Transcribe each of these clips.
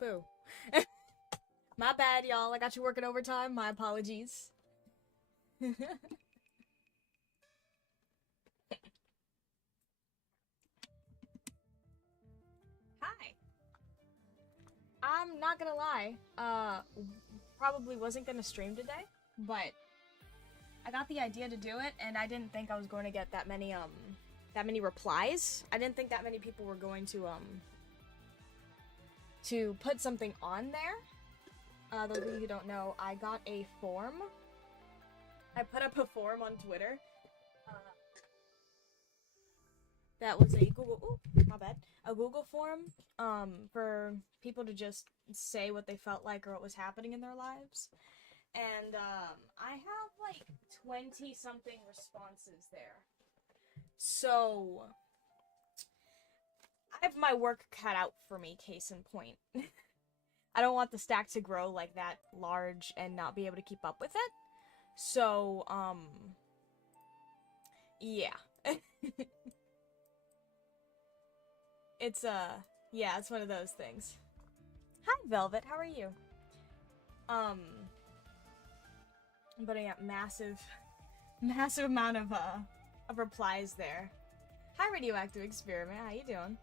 Boo. My bad, y'all. I got you working overtime. My apologies. Hi. I'm not gonna lie. Probably wasn't gonna stream today, but I got the idea to do it, and I didn't think I was going to get that many replies. I didn't think that many people were going to put something on there. Those of you who don't know, I got a form. I put up a form on Twitter. That was a Google, a Google form, for people to just say what they felt like or what was happening in their lives. And, I have, like, 20-something responses there. So, I have my work cut out for me, case in point. I don't want the stack to grow, like, that large and not be able to keep up with it. So, yeah. It's, yeah, it's one of those things. Hi, Velvet, how are you? But I got massive amount of replies there. Hi, Radioactive Experiment, how you doing?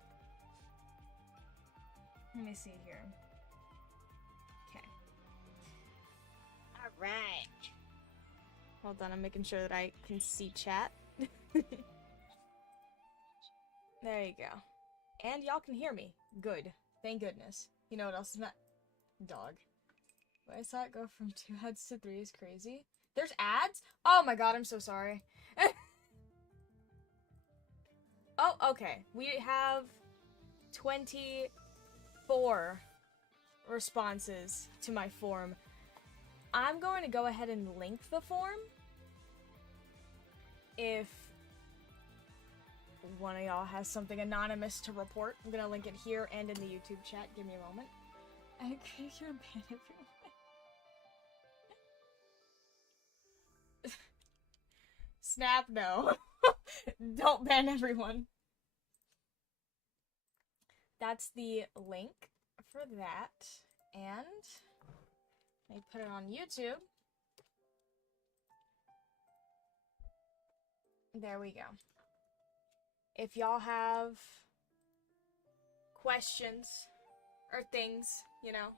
Let me see here. Okay. Alright. Hold on, I'm making sure that I can see chat. There you go. And y'all can hear me. Good. Thank goodness. You know what else is not? Dog. I saw it go from 2 ads to 3 is crazy. There's ads? Oh my god, I'm so sorry. Oh, okay. We have 24 responses to my form. I'm going to go ahead and link the form. If one of y'all has something anonymous to report, I'm gonna link it here and in the YouTube chat. Give me a moment. I agree, you're ban everyone. Snap, no. Don't ban everyone. That's the link for that. And I put it on YouTube. There we go. If y'all have questions or things, you know,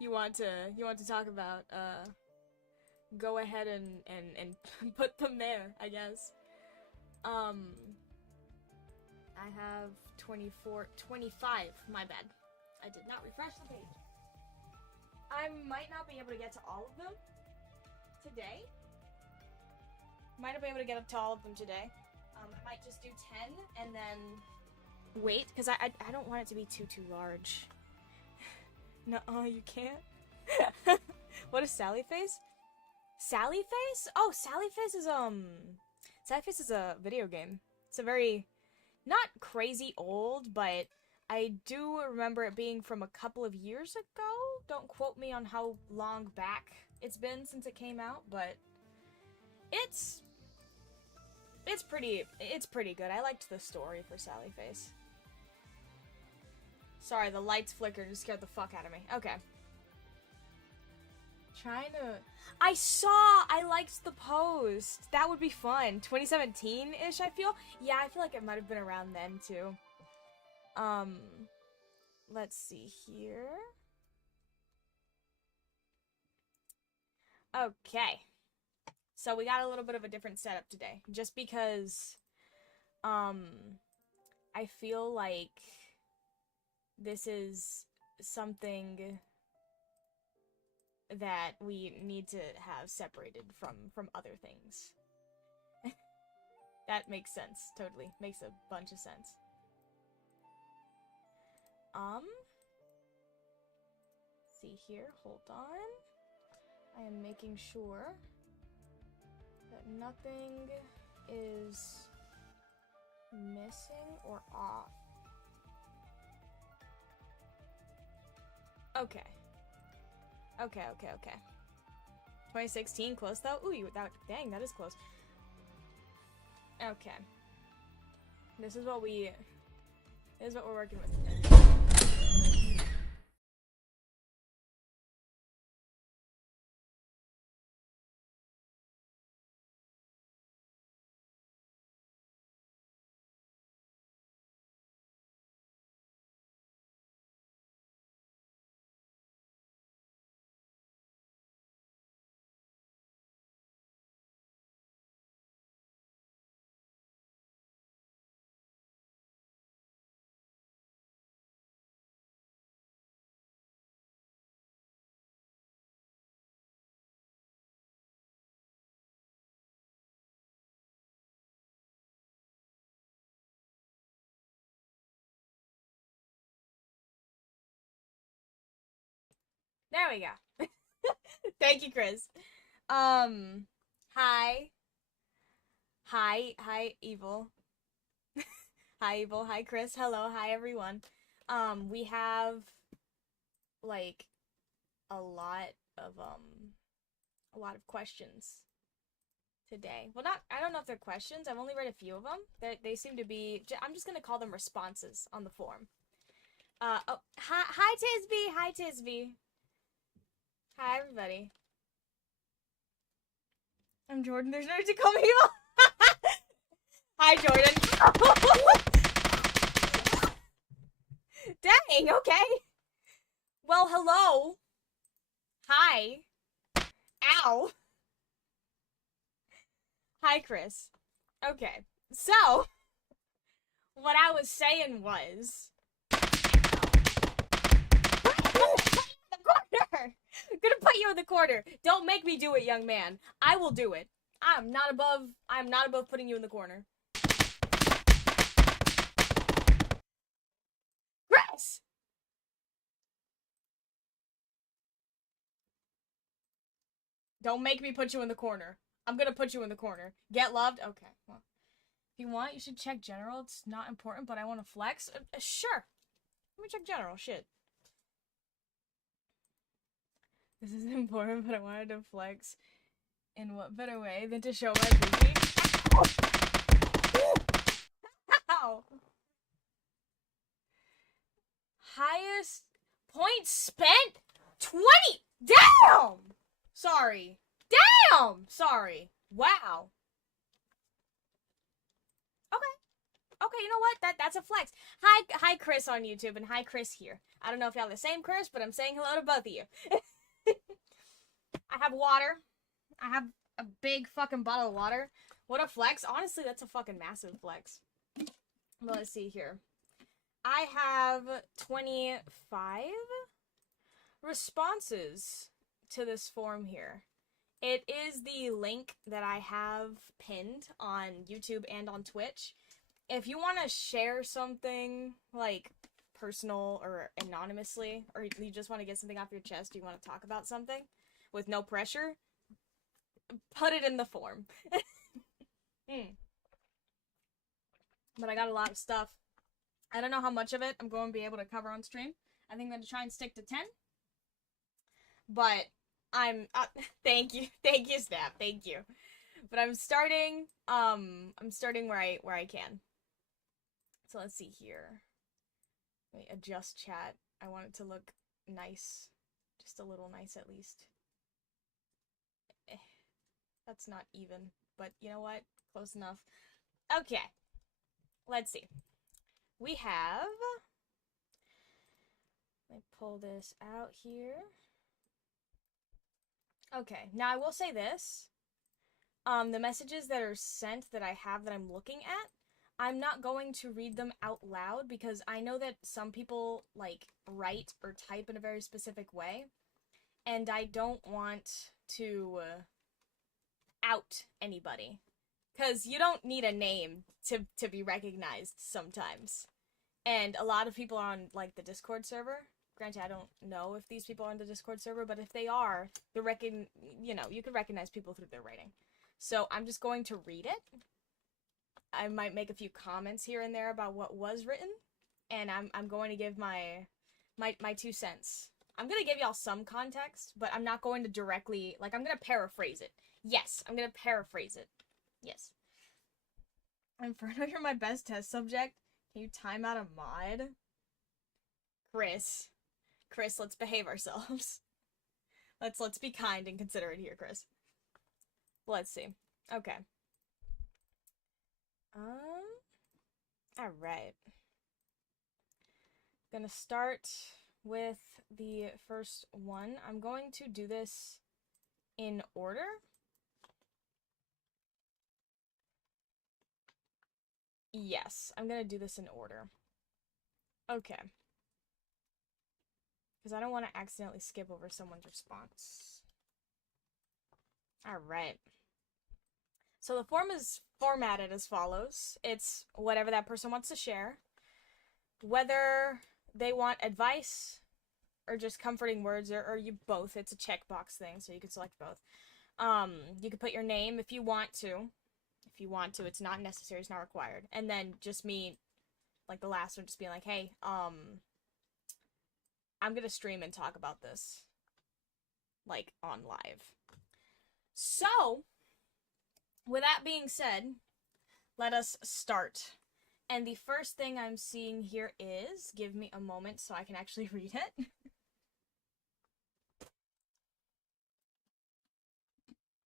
you want to talk about, go ahead and put them there, I guess. I have 25, my bad. I did not refresh the page. I might not be able to get to all of them today. Might not be able to get up to all of them today. I might just do 10 and then wait, because I don't want it to be too large. No, you can't? What is Sally Face? Sally Face? Oh, Sally Face is a video game. It's a very, not crazy old, but I do remember it being from a couple of years ago. Don't quote me on how long back it's been since it came out, but it's pretty good. I liked the story for Sally Face. Sorry, the lights flickered and scared the fuck out of me. Okay. I liked the post. That would be fun. 2017-ish, I feel. Yeah, I feel like it might have been around then, too. Let's see here. Okay. So we got a little bit of a different setup today. Just because, I feel like this is something that we need to have separated from other things. That makes sense, totally. Makes a bunch of sense. See here, hold on. I am making sure that nothing is missing or off. Okay. Okay. 2016, close though? Ooh, dang, that is close. Okay. This is what we're working with today. There we go. Thank you, Chris. Um, hi. Hi, Evil. Hi, Evil. Hi, Chris. Hello. Hi, everyone. We have, like, a lot of questions today. Well, not, I don't know if they're questions. I've only read a few of them. They seem to be, I'm just gonna call them responses on the form. Oh, hi, Tisby. Hi, Tisby. Hi, everybody. I'm Jordan. There's no need to call me evil. Hi, Jordan. Dang, okay. Well, hello. Hi. Ow. Hi, Chris. Okay, so, what I was saying was... I'm gonna put you in the corner. Don't make me do it, young man. I will do it. I'm not above putting you in the corner. Chris! Don't make me put you in the corner. I'm gonna put you in the corner. Get loved? Okay, well. If you want, you should check general. It's not important, but I want to flex. Sure. Let me check general. Shit. This is important, but I wanted to flex. In what better way than to show my booty? Ow! Highest point spent? 20! Damn! Sorry. Damn! Sorry. Wow. Okay, you know what? That's a flex. Hi, Chris on YouTube, and hi, Chris here. I don't know if y'all the same Chris, but I'm saying hello to both of you. I have water. I have a big fucking bottle of water. What a flex. Honestly, that's a fucking massive flex. Well, let's see here. I have 25 responses to this form here. It is the link that I have pinned on YouTube and on Twitch. If you want to share something, like, personal or anonymously, or you just want to get something off your chest, you want to talk about something with no pressure, put it in the form. But I got a lot of stuff. I don't know how much of it I'm going to be able to cover on stream. I think I'm going to try and stick to 10. But I'm thank you, Snap, thank you. But I'm starting where I can. So let's see here. Let me adjust chat. I want it to look nice, just a little nice at least. That's not even, but you know what? Close enough. Okay, let's see. We have. Let me pull this out here. Okay, now I will say this. The messages that are sent that I have that I'm looking at, I'm not going to read them out loud because I know that some people, like, write or type in a very specific way, and I don't want to out anybody. Because you don't need a name to be recognized sometimes. And a lot of people are on, like, the Discord server. Granted, I don't know if these people are on the Discord server, but if they are, you can recognize people through their writing. So I'm just going to read it. I might make a few comments here and there about what was written, and I'm going to give my 2 cents. I'm going to give y'all some context, but I'm not going to directly, like, I'm going to paraphrase it. Yes, I'm going to paraphrase it. Yes. Inferno, you're my best test subject. Can you time out a mod? Chris, let's behave ourselves. Let's be kind and considerate here, Chris. Let's see. Okay. Alright. Gonna start with the first one. I'm going to do this in order. Yes, I'm gonna do this in order. Okay. Because I don't want to accidentally skip over someone's response. Alright. So the form is formatted as follows. It's whatever that person wants to share. Whether they want advice, or just comforting words, or you both. It's a checkbox thing, so you can select both. You can put your name if you want to. If you want to, it's not necessary, it's not required. And then just me, like the last one, just being like, hey, I'm gonna stream and talk about this, like, on live. So, with that being said, let us start. And the first thing I'm seeing here is, give me a moment so I can actually read it.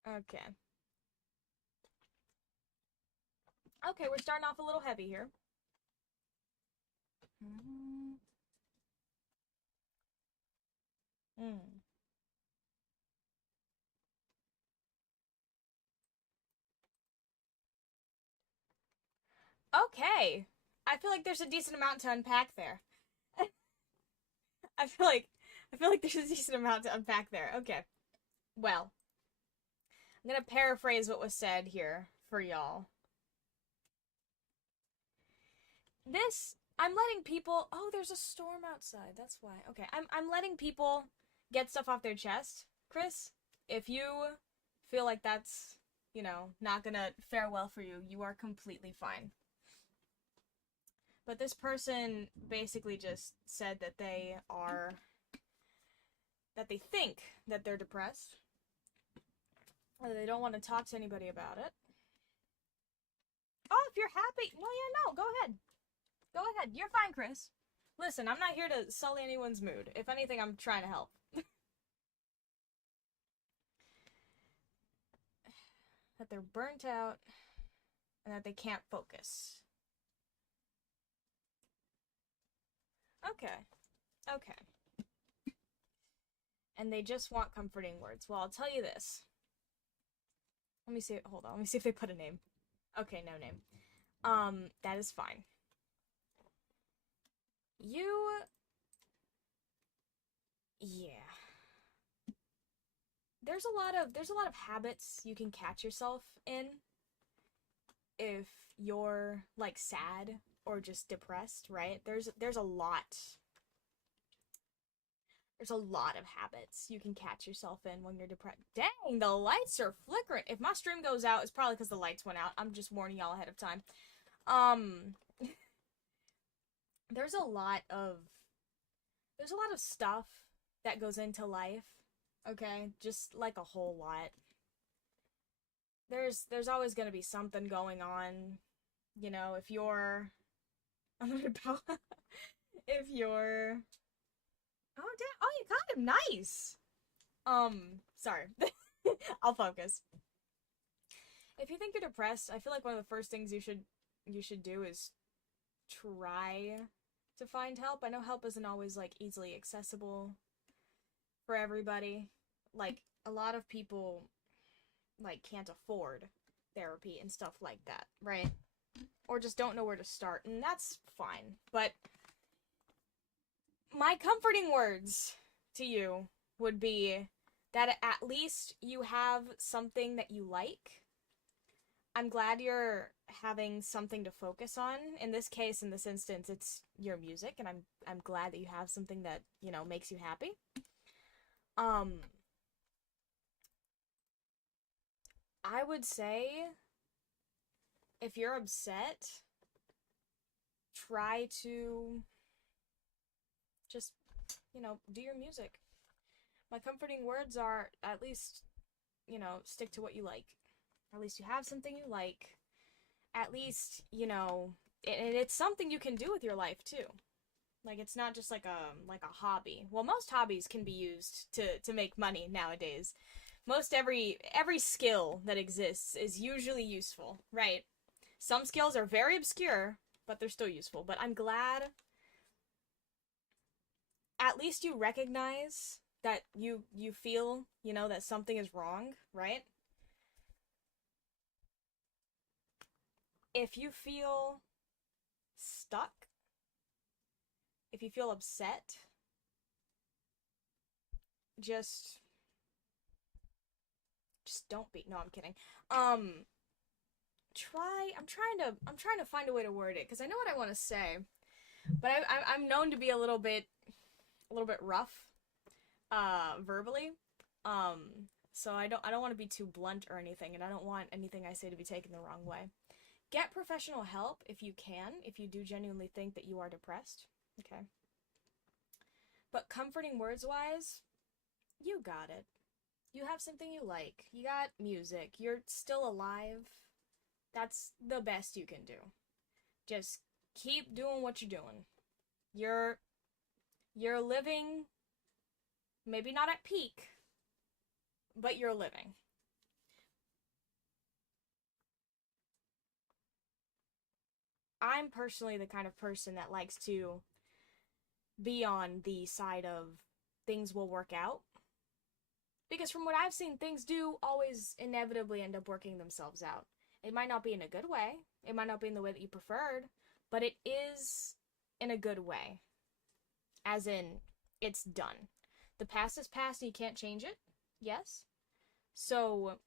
Okay. Okay, we're starting off a little heavy here. Okay. I feel like there's a decent amount to unpack there. I feel like there's a decent amount to unpack there. Okay. Well, I'm gonna paraphrase what was said here for y'all. I'm letting people. Oh, there's a storm outside. That's why. Okay, I'm letting people get stuff off their chest. Chris, if you feel like that's, not gonna fare well for you, you are completely fine. But this person basically just said that they think that they're depressed. They don't want to talk to anybody about it. Oh, if you're happy. No, yeah, no, go ahead. Go ahead. You're fine, Chris. Listen, I'm not here to sully anyone's mood. If anything, I'm trying to help. That they're burnt out and that they can't focus. Okay. Okay. And they just want comforting words. Well, I'll tell you this. Let me see. Hold on. Let me see if they put a name. Okay, no name. That is fine. Yeah. There's a lot of habits you can catch yourself in if you're, like, sad or just depressed, right? There's a lot. There's a lot of habits you can catch yourself in when you're depressed. Dang, the lights are flickering. If my stream goes out, it's probably because the lights went out. I'm just warning y'all ahead of time. There's a lot of stuff that goes into life, okay? Just, like, a whole lot. There's always gonna be something going on, if you're... if you're... Oh, damn. Oh, you caught him. Nice. Sorry. I'll focus. If you think you're depressed, I feel like one of the first things you should do is try to find help. I know help isn't always, like, easily accessible for everybody. Like, a lot of people, like, can't afford therapy and stuff like that, right? Or just don't know where to start, and that's fine. But my comforting words to you would be that at least you have something that you like. I'm glad you're having something to focus on. In this case, in this instance, it's your music, and I'm glad that you have something that, makes you happy. I would say, if you're upset, try to just, do your music. My comforting words are, at least, stick to what you like. At least you have something you like. At least, it's something you can do with your life, too. Like, it's not just like a hobby. Well, most hobbies can be used to make money nowadays. Most every skill that exists is usually useful, right? Some skills are very obscure, but they're still useful. But I'm glad at least you recognize that you feel, that something is wrong, right? If you feel stuck, if you feel upset, just don't be. No, I'm kidding. I'm trying to find a way to word it, because I know what I want to say, but I'm known to be a little bit rough verbally. So I don't want to be too blunt or anything, and I don't want anything I say to be taken the wrong way. Get professional help if you can, if you do genuinely think that you are depressed. Okay. But comforting words wise, you got it. You have something you like. You got music. You're still alive. That's the best you can do. Just keep doing what you're doing. You're living, maybe not at peak, but you're living. I'm personally the kind of person that likes to be on the side of things will work out. Because from what I've seen, things do always inevitably end up working themselves out. It might not be in a good way, it might not be in the way that you preferred, but it is in a good way. As in, it's done. The past is past and you can't change it, yes? So,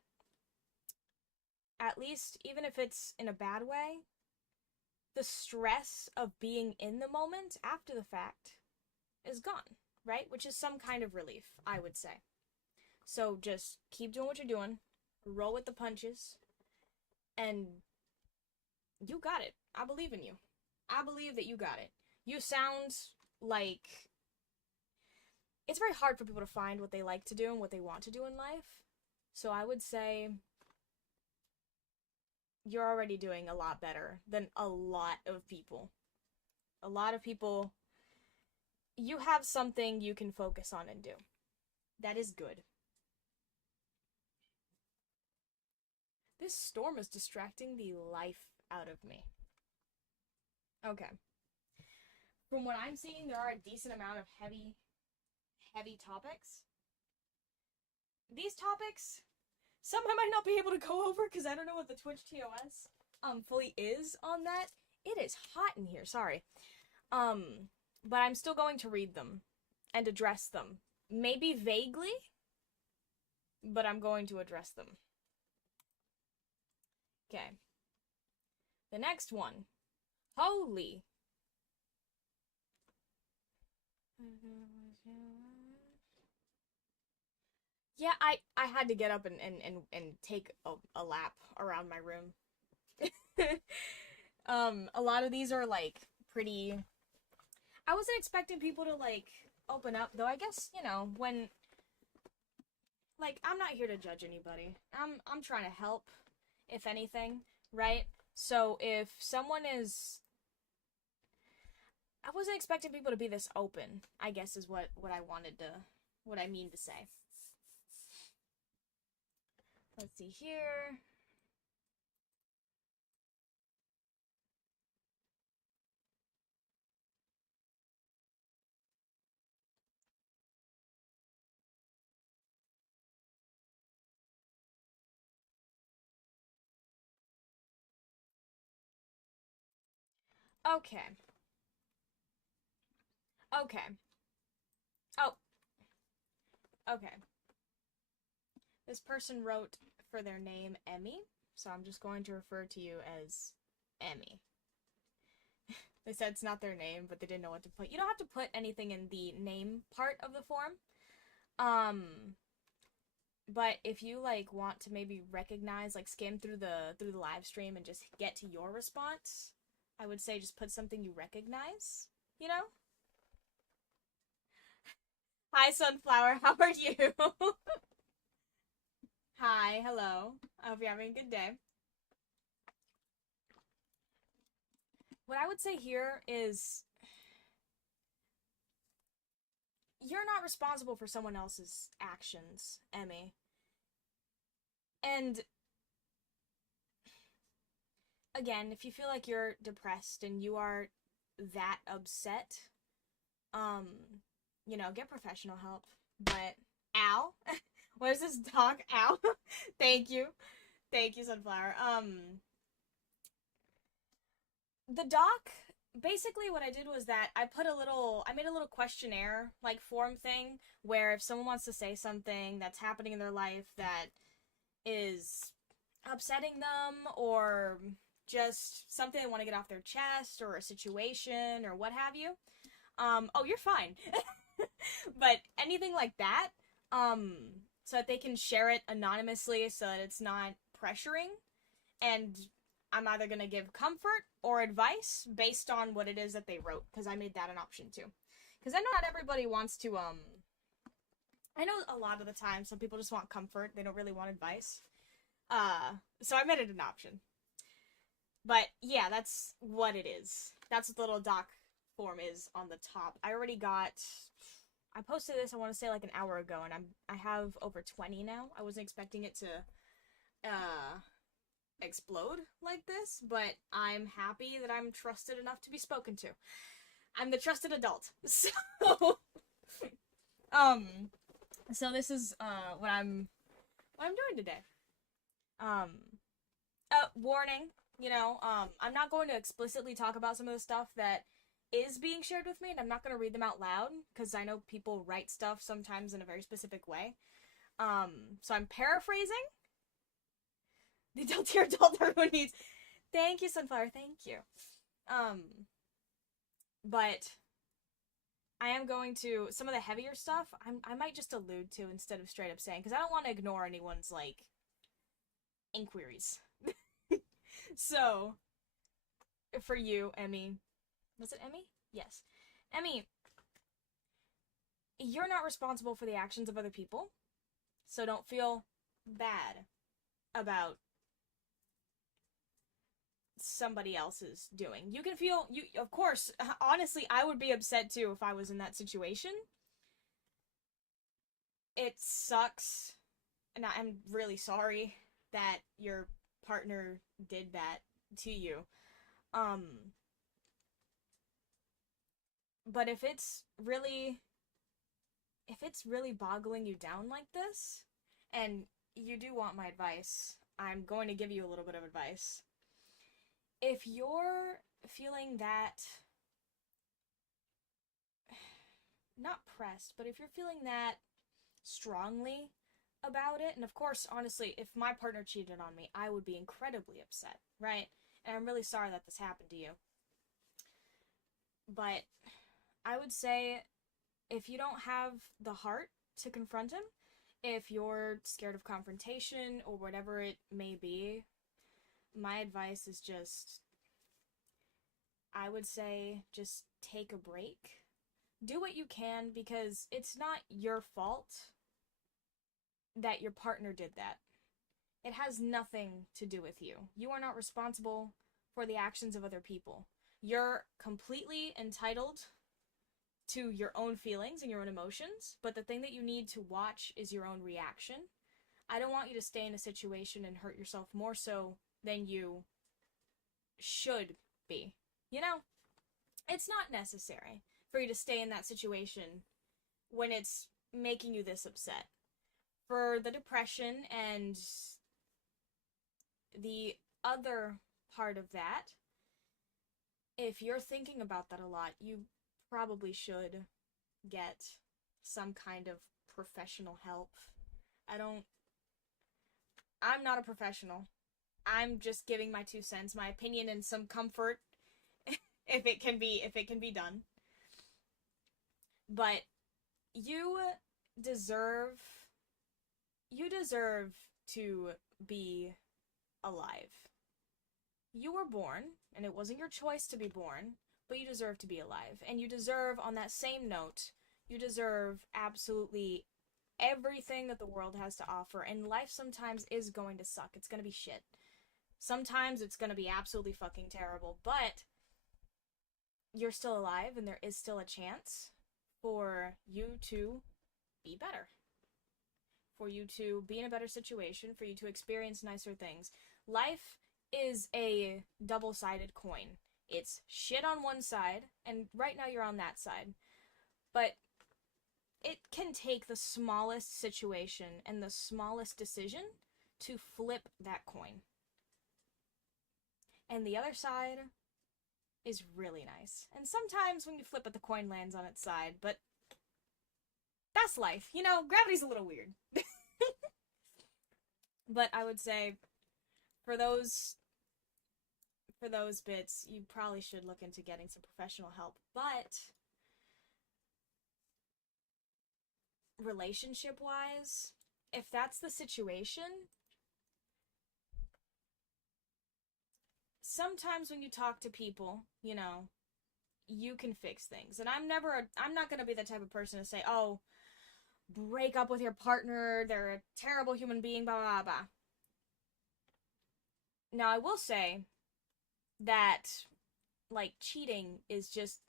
at least, even if it's in a bad way, the stress of being in the moment after the fact is gone, right? Which is some kind of relief, I would say. So just keep doing what you're doing, roll with the punches, and you got it. I believe in you. I believe that you got it. You sound like it's very hard for people to find what they like to do and what they want to do in life. So I would say you're already doing a lot better than a lot of people. A lot of people, you have something you can focus on and do. That is good. This storm is distracting the life out of me. Okay. From what I'm seeing, there are a decent amount of heavy topics. These topics, some I might not be able to go over because I don't know what the Twitch TOS fully is on that. It is hot in here, sorry. But I'm still going to read them and address them. Maybe vaguely, but I'm going to address them. Okay. The next one. Holy. Yeah, I had to get up and take a lap around my room. A lot of these are like pretty. I wasn't expecting people to like open up though. I guess, you know, when like I'm not here to judge anybody. I'm trying to help, if anything, right? So if someone is I wasn't expecting people to be this open, I guess is what I mean to say. Let's see here. Okay. Okay. Oh. Okay. This person wrote for their name Emmy, so I'm just going to refer to you as Emmy. They said it's not their name, but they didn't know what to put. You don't have to put anything in the name part of the form. But if you like want to maybe recognize, like skim through the live stream and just get to your response, I would say just put something you recognize, you know? Hi, Sunflower, how are you? Hi, hello. I hope you're having a good day. What I would say here is you're not responsible for someone else's actions, Emmy. And again, if you feel like you're depressed and you are that upset, you know, get professional help. But ow. What is this dog? Ow. Thank you. Thank you, Sunflower. The doc, basically what I did was that I made a little questionnaire, like, form thing, where if someone wants to say something that's happening in their life that is upsetting them, or just something they want to get off their chest, or a situation, or what have you. Oh, you're fine. But anything like that, so that they can share it anonymously so that it's not pressuring. And I'm either going to give comfort or advice based on what it is that they wrote, because I made that an option too. Because I know not everybody wants to, I know a lot of the time some people just want comfort, they don't really want advice. So I made it an option. But yeah, that's what it is. That's what the little doc form is on the top. I already got, I posted this, I want to say like an hour ago, and I have over 20 now. I wasn't expecting it to explode like this, but I'm happy that I'm trusted enough to be spoken to. I'm the trusted adult. So so this is what I'm doing today. Warning, I'm not going to explicitly talk about some of the stuff that is being shared with me, and I'm not going to read them out loud, because I know people write stuff sometimes in a very specific way. So I'm paraphrasing. The adult here adult everyone needs. Thank you, Sunflower, thank you. But I am going to, some of the heavier stuff, I might just allude to instead of straight up saying, because I don't want to ignore anyone's, like, inquiries. So, for you, Emmy, was it Emmy? Yes. Emmy, you're not responsible for the actions of other people, so don't feel bad about somebody else's doing. You can feel, of course, honestly, I would be upset too if I was in that situation. It sucks, and I'm really sorry that your partner did that to you. But if it's really boggling you down like this, and you do want my advice, I'm going to give you a little bit of advice. If you're feeling that, not pressed, but if you're feeling that strongly about it, and of course, honestly, if my partner cheated on me, I would be incredibly upset, right? And I'm really sorry that this happened to you. But I would say, if you don't have the heart to confront him, if you're scared of confrontation or whatever it may be, my advice is just, I would say, just take a break. Do what you can, because it's not your fault that your partner did that. It has nothing to do with you. You are not responsible for the actions of other people. You're completely entitled to your own feelings and your own emotions, but the thing that you need to watch is your own reaction. I don't want you to stay in a situation and hurt yourself more so than you should be. It's not necessary for you to stay in that situation when it's making you this upset. For the depression and the other part of that, if you're thinking about that a lot, you probably should get some kind of professional help. I'm not a professional. I'm just giving my 2 cents, my opinion, and some comfort if it can be done. But you deserve to be alive. You were born, and it wasn't your choice to be born, but you deserve to be alive. And you deserve, on that same note, you deserve absolutely everything that the world has to offer. And life sometimes is going to suck. It's going to be shit. Sometimes it's going to be absolutely fucking terrible, but you're still alive, and there is still a chance for you to be better. For you to be in a better situation, for you to experience nicer things. Life is a double-sided coin. It's shit on one side, and right now you're on that side. But it can take the smallest situation and the smallest decision to flip that coin. And the other side is really nice. And sometimes when you flip it, the coin lands on its side, but that's life. Gravity's a little weird. But I would say, for those bits, you probably should look into getting some professional help. But relationship-wise, if that's the situation, sometimes when you talk to people, you know, you can fix things. And I'm not gonna be the type of person to say, oh, break up with your partner, they're a terrible human being, blah, blah, blah. Now, I will say that, like, cheating is just,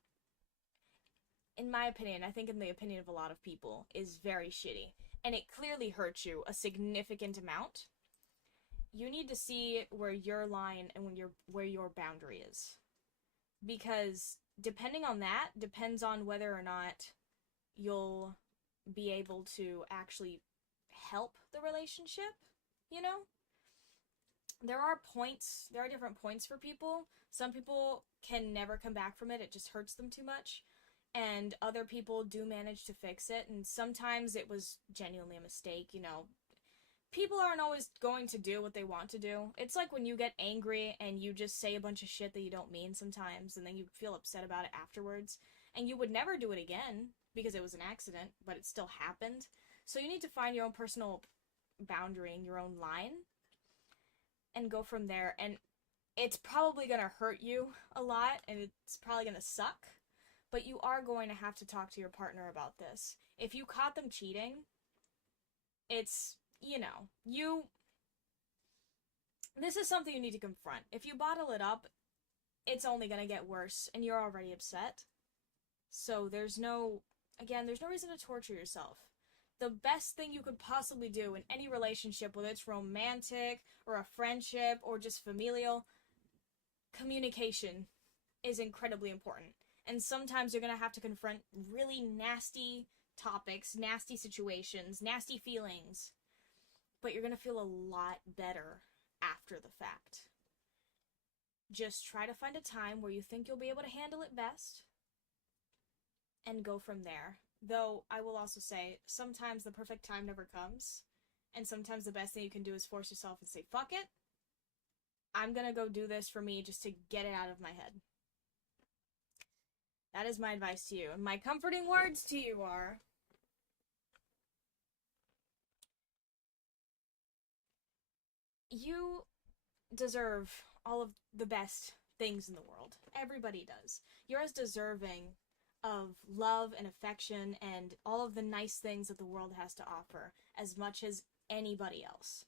in my opinion, I think in the opinion of a lot of people, is very shitty. And it clearly hurts you a significant amount. You need to see where your line and where your boundary is. Because depending on that, depends on whether or not you'll be able to actually help the relationship, you know? There are different points for people. Some people can never come back from it, it just hurts them too much. And other people do manage to fix it, and sometimes it was genuinely a mistake, you know. People aren't always going to do what they want to do. It's like when you get angry and you just say a bunch of shit that you don't mean sometimes, and then you feel upset about it afterwards. And you would never do it again, because it was an accident, but it still happened. So you need to find your own personal boundary and your own line, and go from there. And it's probably gonna hurt you a lot, and it's probably gonna suck, but you are going to have to talk to your partner about this. If you caught them cheating, it's, you know, this is something you need to confront. If you bottle it up, it's only gonna get worse, and you're already upset. So there's no reason to torture yourself. The best thing you could possibly do in any relationship, whether it's romantic, or a friendship, or just familial, communication is incredibly important. And sometimes you're gonna have to confront really nasty topics, nasty situations, nasty feelings. But you're gonna feel a lot better after the fact. Just try to find a time where you think you'll be able to handle it best, and go from there. Though, I will also say, sometimes the perfect time never comes, and sometimes the best thing you can do is force yourself and say, fuck it, I'm gonna go do this for me just to get it out of my head. That is my advice to you. And my comforting words to you are, you deserve all of the best things in the world. Everybody does. You're as deserving of love and affection and all of the nice things that the world has to offer as much as anybody else.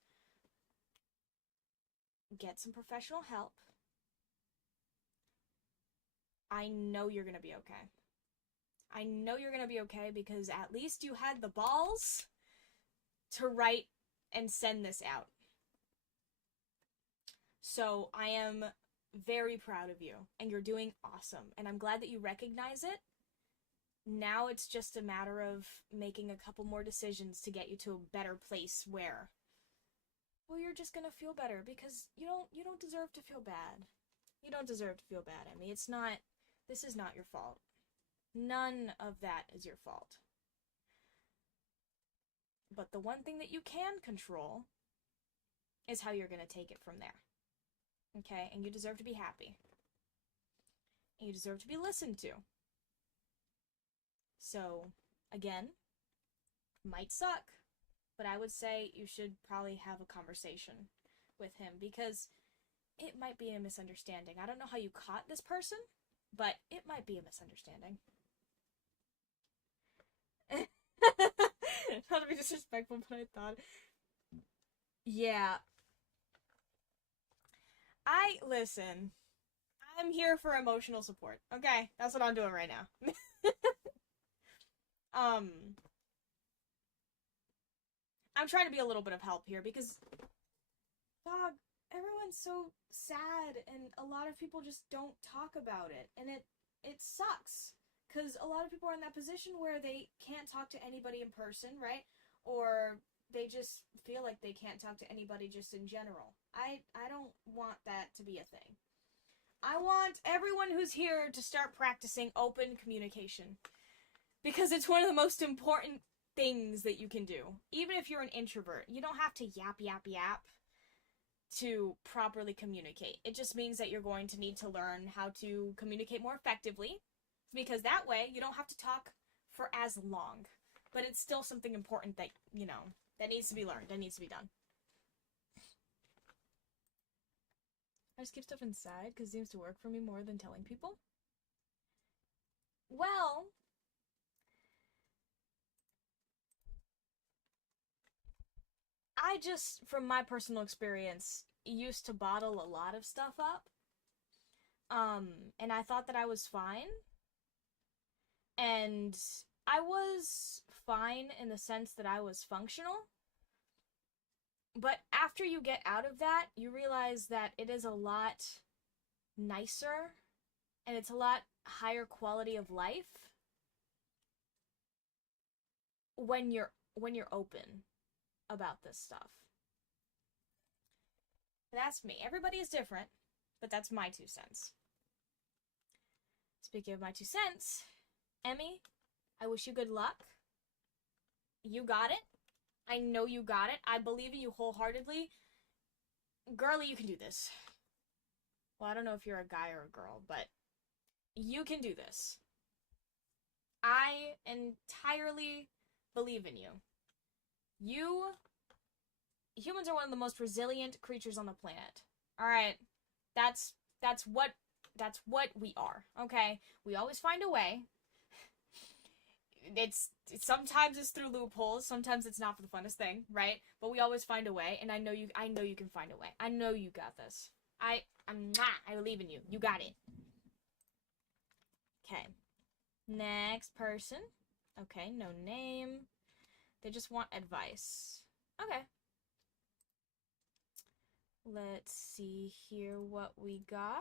Get some professional help. I know you're gonna be okay. I know you're gonna be okay because at least you had the balls to write and send this out. So I am very proud of you, and you're doing awesome, and I'm glad that you recognize it. Now it's just a matter of making a couple more decisions to get you to a better place where, well, you're just gonna feel better, because you don't deserve to feel bad. You don't deserve to feel bad, Emmy. This is not your fault. None of that is your fault. But the one thing that you can control is how you're gonna take it from there. Okay? And you deserve to be happy. And you deserve to be listened to. So, again, might suck, but I would say you should probably have a conversation with him, because it might be a misunderstanding. I don't know how you caught this person, but it might be a misunderstanding. Not to be disrespectful, but I thought... Yeah. Listen, I'm here for emotional support, okay? That's what I'm doing right now. I'm trying to be a little bit of help here, because, dog, everyone's so sad, and a lot of people just don't talk about it, and it sucks, because a lot of people are in that position where they can't talk to anybody in person, right? Or they just feel like they can't talk to anybody just in general. I don't want that to be a thing. I want everyone who's here to start practicing open communication, because it's one of the most important things that you can do. Even if you're an introvert, you don't have to yap to properly communicate. It just means that you're going to need to learn how to communicate more effectively, because that way you don't have to talk for as long. but it's still something important that, you know, that needs to be learned, that needs to be done. I just keep stuff inside because it seems to work for me more than telling people. Well, I just, from my personal experience, used to bottle a lot of stuff up. And I thought that I was fine. And I was fine in the sense that I was functional. But after you get out of that, you realize that it is a lot nicer and it's a lot higher quality of life when you're open about this stuff. That's me. Everybody is different, but that's my 2 cents. Speaking of my 2 cents, Emmy, I wish you good luck. You got it. I know you got it. I believe in you wholeheartedly. Girlie, you can do this. Well, I don't know if you're a guy or a girl, but you can do this. I entirely believe in you. Humans are one of the most resilient creatures on the planet. Alright? That's what we are, okay? We always find a way. Sometimes it's through loopholes, sometimes it's not for the funnest thing, right? But we always find a way, and I know you can find a way. I know you got this. I believe in you. You got it. Okay. Next person. Okay, no name. They just want advice. Okay. Let's see here what we got.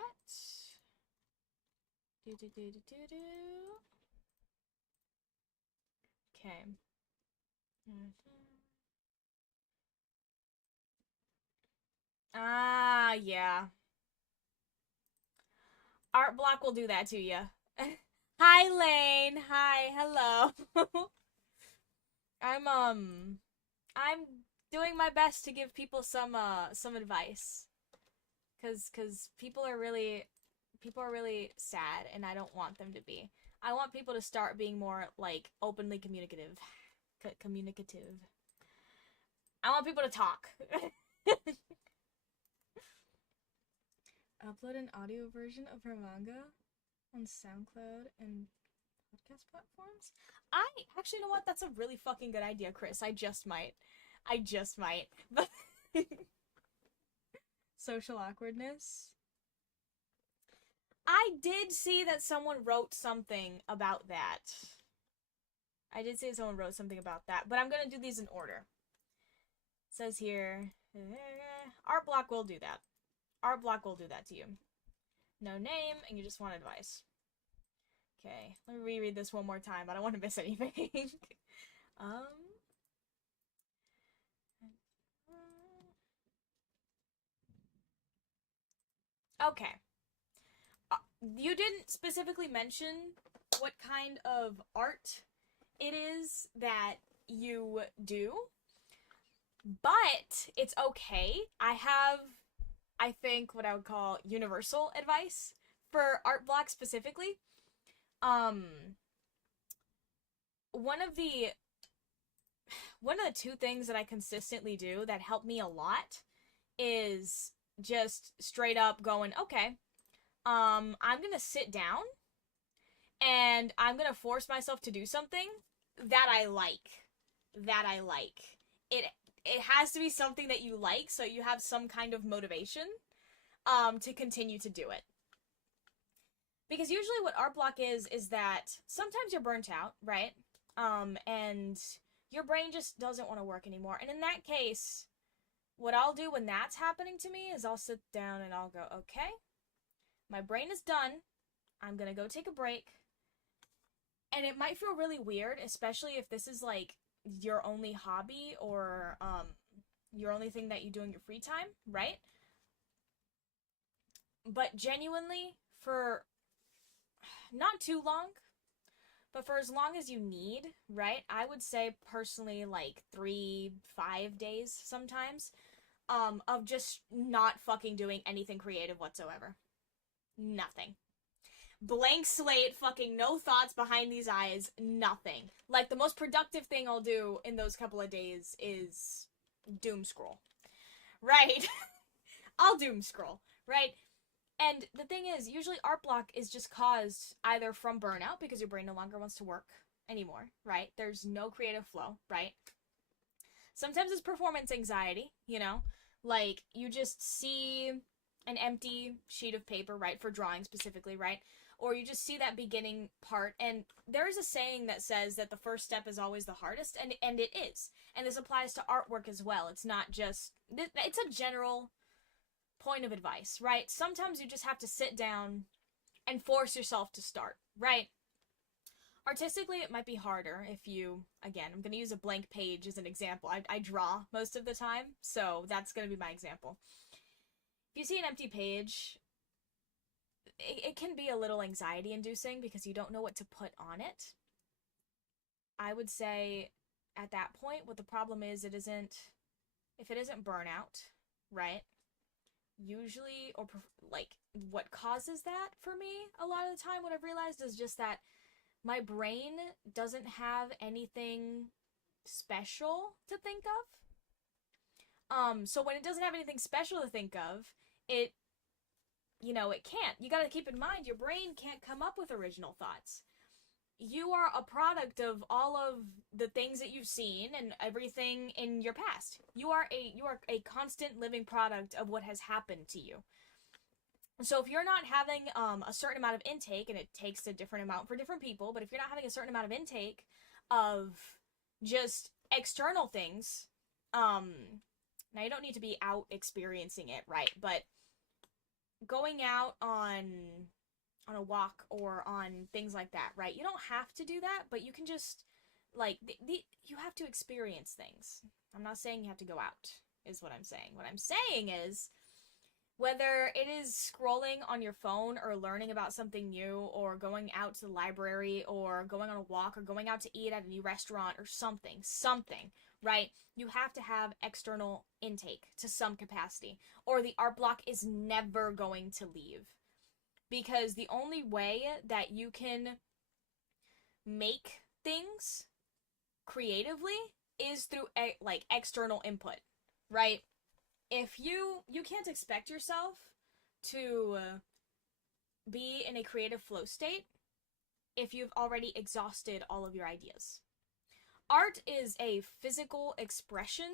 Okay. Ah, yeah. Art block will do that to you. Hi, Lane. Hi, hello. I'm doing my best to give people some advice. Cause people are really sad, and I don't want them to be. I want people to start being more, like, openly communicative. I want people to talk. Upload an audio version of her manga on SoundCloud and podcast platforms? Actually, you know what? That's a really fucking good idea, Chris. I just might. But social awkwardness. I did see that someone wrote something about that. But I'm gonna do these in order. It says here, art block will do that. Art block will do that to you. No name, and you just want advice. Okay, let me reread this one more time. I don't want to miss anything. Okay. You didn't specifically mention what kind of art it is that you do, but it's okay. I have, I think, what I would call universal advice for art block specifically. One of the 2 things that I consistently do that help me a lot is just straight up going, okay, I'm gonna sit down and I'm gonna force myself to do something that I like. It has to be something that you like, so you have some kind of motivation to continue to do it. Because usually what art block is that sometimes you're burnt out, right? And your brain just doesn't want to work anymore. And in that case, what I'll do when that's happening to me is I'll sit down and I'll go, okay, my brain is done. I'm gonna go take a break. And it might feel really weird, especially if this is like your only hobby or your only thing that you do in your free time, right? But genuinely, for not too long, but for as long as you need, right? I would say personally like 3-5 days sometimes of just not fucking doing anything creative whatsoever. Nothing. blank slate, fucking no thoughts behind these eyes, nothing. Like, the most productive thing I'll do in those couple of days is doom scroll. Right? I'll doom scroll, right? And the thing is, usually art block is just caused either from burnout, because your brain no longer wants to work anymore, right? There's no creative flow, right? Sometimes it's performance anxiety, you know? Like, you just see an empty sheet of paper, right? For drawing specifically, right? Or you just see that beginning part, and there's a saying that says that the first step is always the hardest, and it is. And this applies to artwork as well. It's not just... It's a general point of advice, right? Sometimes you just have to sit down and force yourself to start, right? Artistically, it might be harder if you, again, I'm going to use a blank page as an example. I draw most of the time, so that's going to be my example. If you see an empty page, it can be a little anxiety-inducing because you don't know what to put on it. I would say at that point, what the problem is, if it isn't burnout, right? Usually, or like, what causes that for me a lot of the time, what I've realized is just that my brain doesn't have anything special to think of. So when it doesn't have anything special to think of, it can't. You gotta keep in mind, your brain can't come up with original thoughts. You are a product of all of the things that you've seen and everything in your past. You are a constant living product of what has happened to you. So if you're not having a certain amount of intake, and it takes a different amount for different people, but if you're not having a certain amount of intake of just external things, now you don't need to be out experiencing it, right? But going out on a walk or on things like that, right? You don't have to do that, but you can just, like, you have to experience things. I'm not saying you have to go out, is what I'm saying. What I'm saying is, whether it is scrolling on your phone or learning about something new or going out to the library or going on a walk or going out to eat at a new restaurant or something, right? You have to have external intake to some capacity, or the art block is never going to leave. Because the only way that you can make things creatively is through external input, right? If you can't expect yourself to be in a creative flow state if you've already exhausted all of your ideas. Art is a physical expression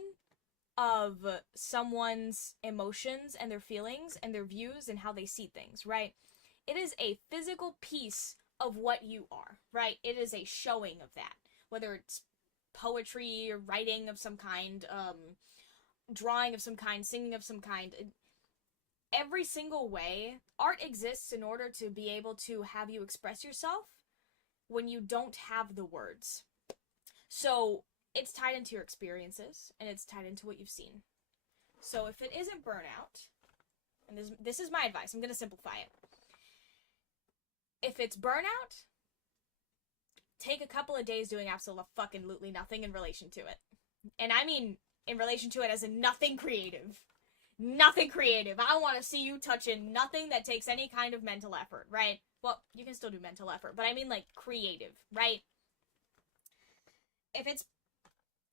of someone's emotions and their feelings and their views and how they see things, right? It is a physical piece of what you are, right? It is a showing of that. Whether it's poetry or writing of some kind, drawing of some kind, singing of some kind. Every single way, art exists in order to be able to have you express yourself when you don't have the words. So it's tied into your experiences, and it's tied into what you've seen. So if it isn't burnout, and this is my advice, I'm going to simplify it. If it's burnout, take a couple of days doing absolutely nothing in relation to it. And I mean in relation to it as in nothing creative. Nothing creative. I want to see you touching nothing that takes any kind of mental effort, right? Well, you can still do mental effort, but I mean like creative, right? If it's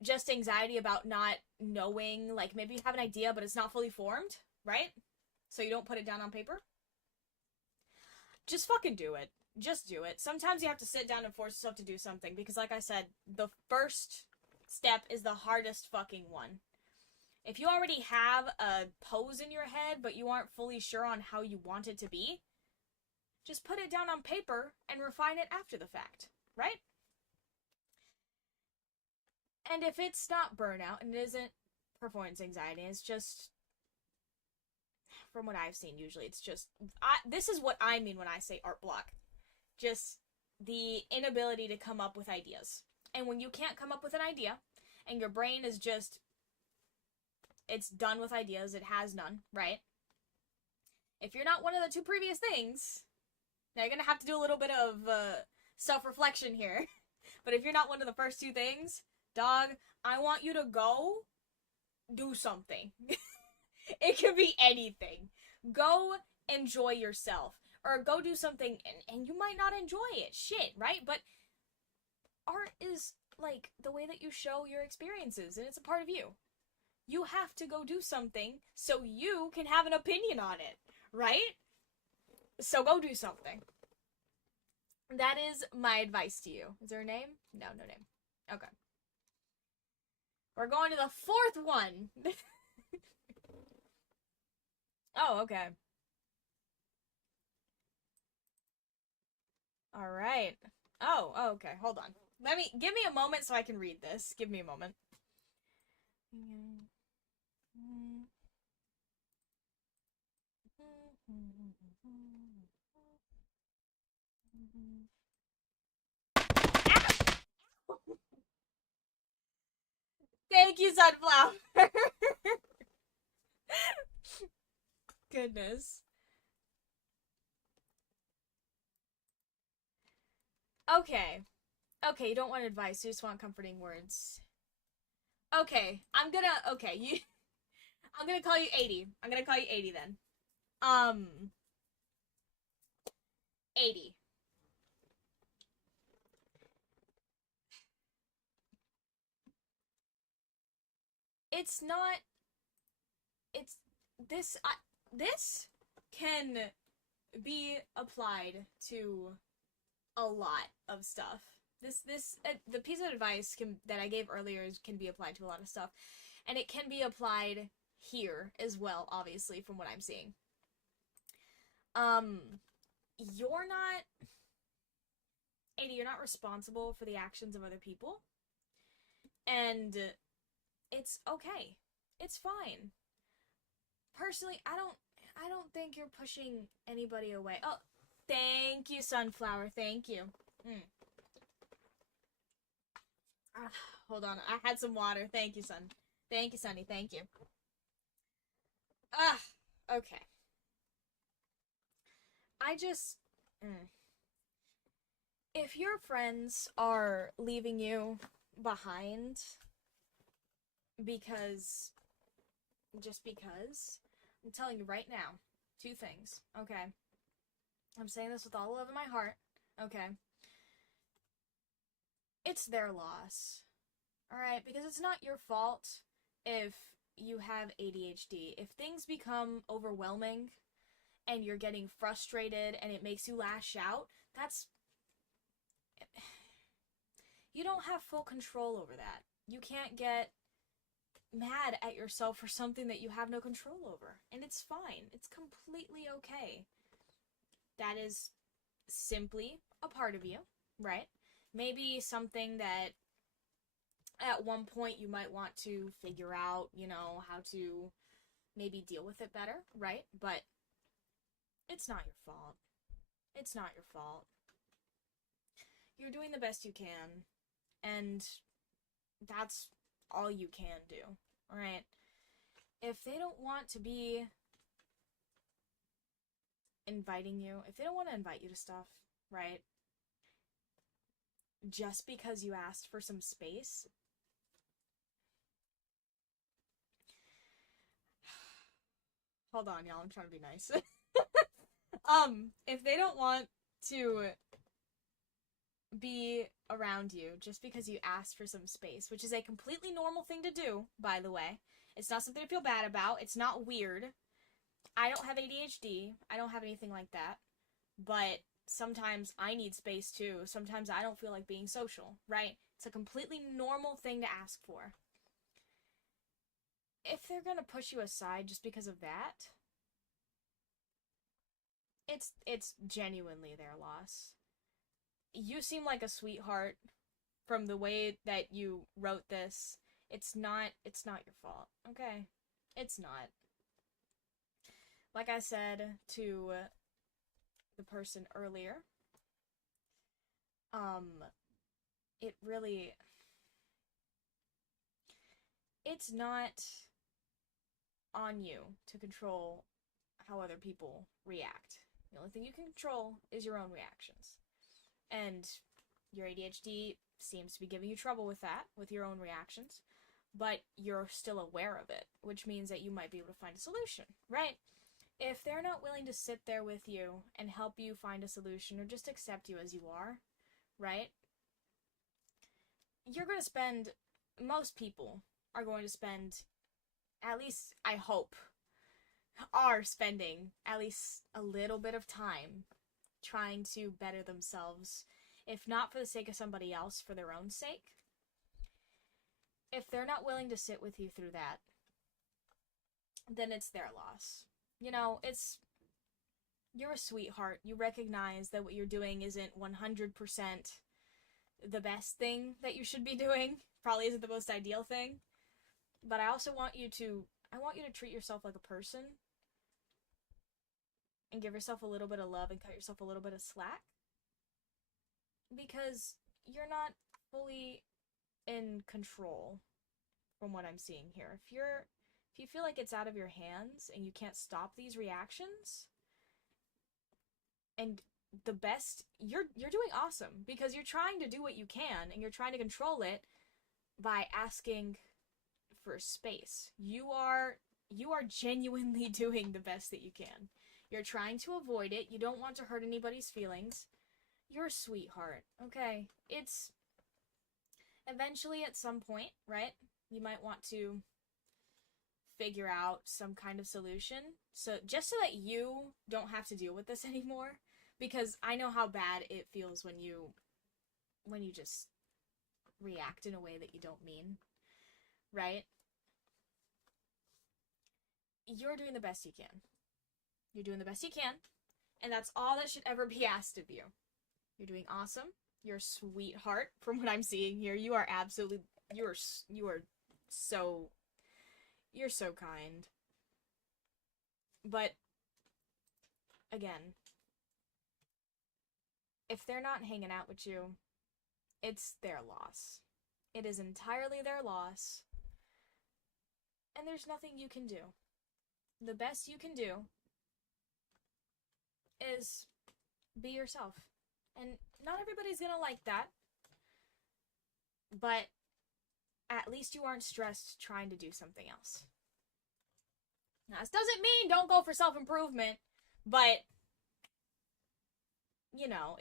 just anxiety about not knowing, like maybe you have an idea but it's not fully formed, right? So you don't put it down on paper. Just fucking do it. Just do it. Sometimes you have to sit down and force yourself to do something because, like I said, the first step is the hardest fucking one. If you already have a pose in your head but you aren't fully sure on how you want it to be, just put it down on paper and refine it after the fact, right? And if it's not burnout and it isn't performance anxiety, it's just, from what I've seen, usually it's just, this is what I mean when I say art block. Just the inability to come up with ideas. And when you can't come up with an idea, and your brain is just, it's done with ideas, it has none, right? If you're not one of the two previous things, now you're gonna have to do a little bit of self-reflection here. But if you're not one of the first two things, dog, I want you to go do something. It could be anything. Go enjoy yourself. or go do something and you might not enjoy it. Shit, right? But art is like the way that you show your experiences, and it's a part of you. You have to go do something so you can have an opinion on it, right? So go do something. That is my advice to you. Is there a name? No, no name. Okay. We're going to the fourth one. Oh, okay. All right. Oh, okay. Hold on. Give me a moment so I can read this. Give me a moment. Thank you, Sunflower. Goodness. Okay. Okay, you don't want advice, you just want comforting words. Okay, I'm gonna call you 80. I'm gonna call you 80 then. 80. It's not it's this this can be applied to a lot of stuff. The piece of advice that I gave earlier can be applied to a lot of stuff, and it can be applied here as well, obviously, from what I'm seeing. You're not 80, you're not responsible for the actions of other people, and it's okay. It's fine. Personally, I don't think you're pushing anybody away. Oh, thank you, Sunflower. Thank you. Hold on. I had some water. Thank you, Sun. Thank you, Sunny. Thank you. Okay. I just... If your friends are leaving you behind because... Just because... I'm telling you right now, 2 things, okay? I'm saying this with all the love in my heart, okay? It's their loss, alright? Because it's not your fault if you have ADHD. If things become overwhelming and you're getting frustrated and it makes you lash out, that's... You don't have full control over that. You can't get mad at yourself for something that you have no control over. And it's fine. It's completely okay. That is simply a part of you, right? Maybe something that at one point you might want to figure out, you know, how to maybe deal with it better, right? But it's not your fault. It's not your fault. You're doing the best you can, and that's all you can do, alright? If they don't want to be inviting you, if they don't want to invite you to stuff, right? Just because you asked for some space, hold on, y'all, I'm trying to be nice. If they don't want to be around you just because you asked for some space, which is a completely normal thing to do, by the way. It's not something to feel bad about. It's not weird. I don't have ADHD. I don't have anything like that. But sometimes I need space too. Sometimes I don't feel like being social, right? It's a completely normal thing to ask for. If they're gonna push you aside just because of that, it's genuinely their loss. You seem like a sweetheart from the way that you wrote this. It's not your fault, okay? It's not. Like I said to the person earlier, it really... It's not on you to control how other people react. The only thing you can control is your own reactions. And your ADHD seems to be giving you trouble with that, with your own reactions, but you're still aware of it, which means that you might be able to find a solution, right? If they're not willing to sit there with you and help you find a solution or just accept you as you are, right? You're going to spend, most people are going to spend, at least I hope, are spending at least a little bit of time trying to better themselves, if not for the sake of somebody else, for their own sake. If they're not willing to sit with you through that, then it's their loss. You know, you're a sweetheart. You recognize that what you're doing isn't 100% the best thing that you should be doing. Probably isn't the most ideal thing. But I also want you to treat yourself like a person and give yourself a little bit of love and cut yourself a little bit of slack. Because you're not fully in control from what I'm seeing here. If you feel like it's out of your hands and you can't stop these reactions, and the best, you're doing awesome because you're trying to do what you can and you're trying to control it by asking for space. You are genuinely doing the best that you can. You're trying to avoid it. You don't want to hurt anybody's feelings. You're a sweetheart, okay? It's eventually at some point, right? You might want to figure out some kind of solution. So just so that you don't have to deal with this anymore, because I know how bad it feels when you just react in a way that you don't mean, right? You're doing the best you can. You're doing the best you can, and that's all that should ever be asked of you. You're doing awesome. You're a sweetheart from what I'm seeing here. You are absolutely, you're so kind. But again, if they're not hanging out with you, it's their loss. It is entirely their loss. And there's nothing you can do. The best you can do is be yourself. And not everybody's gonna like that. But at least you aren't stressed trying to do something else. Now, this doesn't mean don't go for self-improvement, but, you know,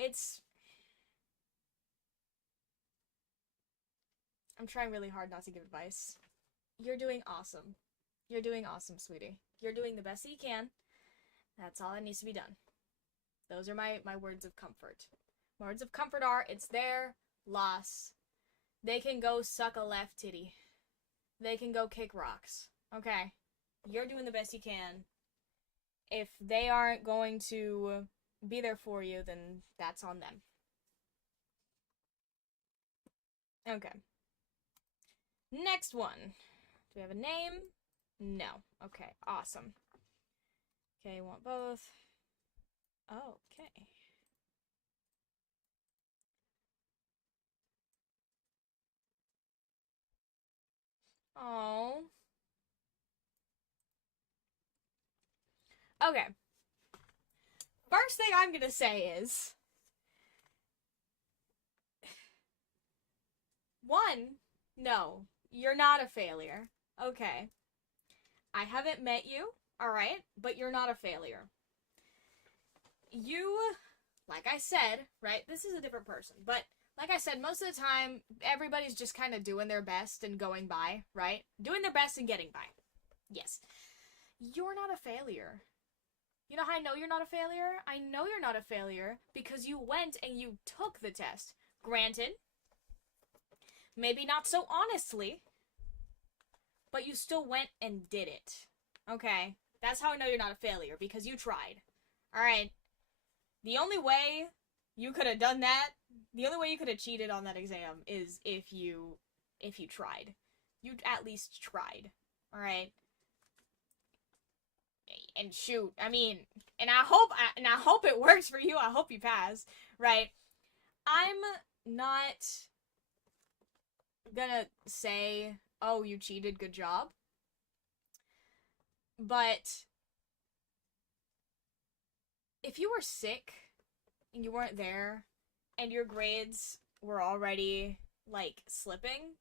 I'm trying really hard not to give advice. You're doing awesome. You're doing awesome, sweetie. You're doing the best that you can. That's all that needs to be done. Those are my words of comfort. My words of comfort are, it's their loss. They can go suck a left titty. They can go kick rocks. Okay? You're doing the best you can. If they aren't going to be there for you, then that's on them. Okay. Next one. Do we have a name? No. Okay, awesome. Okay, want both. Okay. Oh. Okay. First thing I'm gonna say is, one, no, you're not a failure. Okay. I haven't met you, alright? But you're not a failure. You, like I said, right? This is a different person, but like I said, most of the time, everybody's just kind of doing their best and going by, right? Doing their best and getting by. Yes. You're not a failure. You know how I know you're not a failure? I know you're not a failure because you went and you took the test. Granted, maybe not so honestly, but you still went and did it. Okay? That's how I know you're not a failure, because you tried. Alright? The only way you could have done that, the only way you could have cheated on that exam is if you tried. You at least tried. Alright? And shoot, I mean, and I hope it works for you. I hope you pass, right? I'm not gonna say, oh, you cheated, good job. But if you were sick and you weren't there and your grades were already, like, slipping,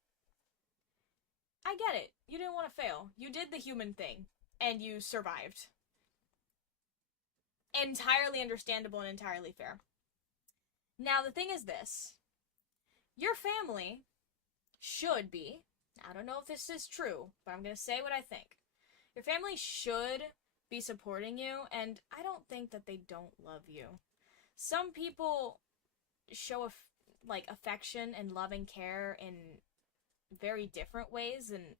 I get it. You didn't want to fail. You did the human thing and you survived. entirely understandable and entirely fair. Now, the thing is this. Your family should be, I don't know if this is true, but I'm going to say what I think. Your family should be supporting you, and I don't think that they don't love you. Some people show affection and love and care in very different ways than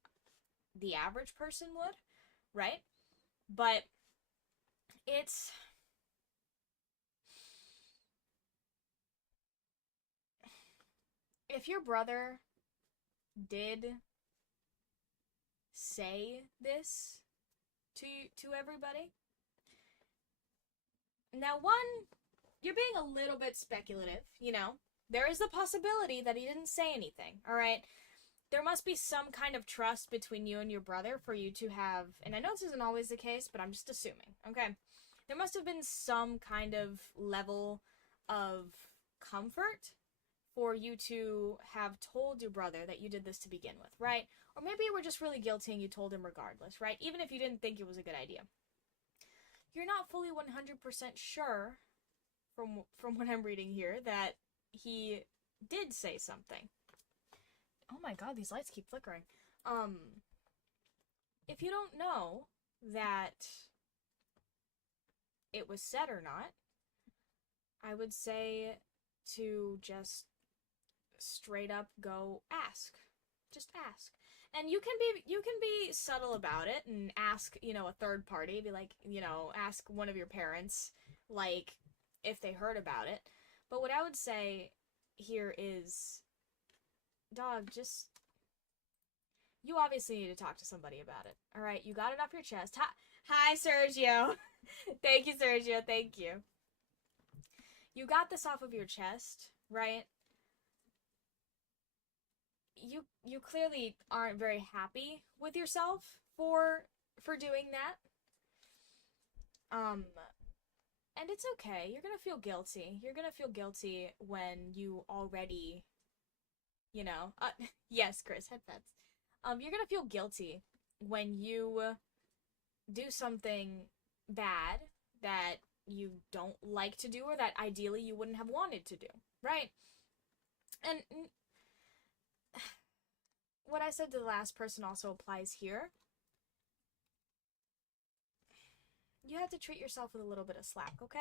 the average person would, right? But it's... if your brother did say this to everybody, now one, you're being a little bit speculative, you know? There is the possibility that he didn't say anything, alright? There must be some kind of trust between you and your brother for you to have, and I know this isn't always the case, but I'm just assuming, okay? There must have been some kind of level of comfort for you to have told your brother that you did this to begin with, right? Or maybe you were just really guilty and you told him regardless, right? Even if you didn't think it was a good idea. You're not fully 100% sure, from what I'm reading here, that he did say something. Oh my god, these lights keep flickering. If you don't know that it was said or not, I would say to just straight up go ask. Just ask. And you can be subtle about it and ask, you know, a third party, be like, you know, ask one of your parents, like, if they heard about it. But what I would say here is, dog, just, you obviously need to talk to somebody about it. Alright, you got it off your chest. Hi, Sergio. Thank you, Sergio. Thank you. You got this off of your chest, right? You clearly aren't very happy with yourself for doing that. And it's okay. You're gonna feel guilty. You're gonna feel guilty when you already, you know, yes, Chris, headphones. You're gonna feel guilty when you do something bad that you don't like to do or that ideally you wouldn't have wanted to do, right? And what I said to the last person also applies here. You have to treat yourself with a little bit of slack, okay?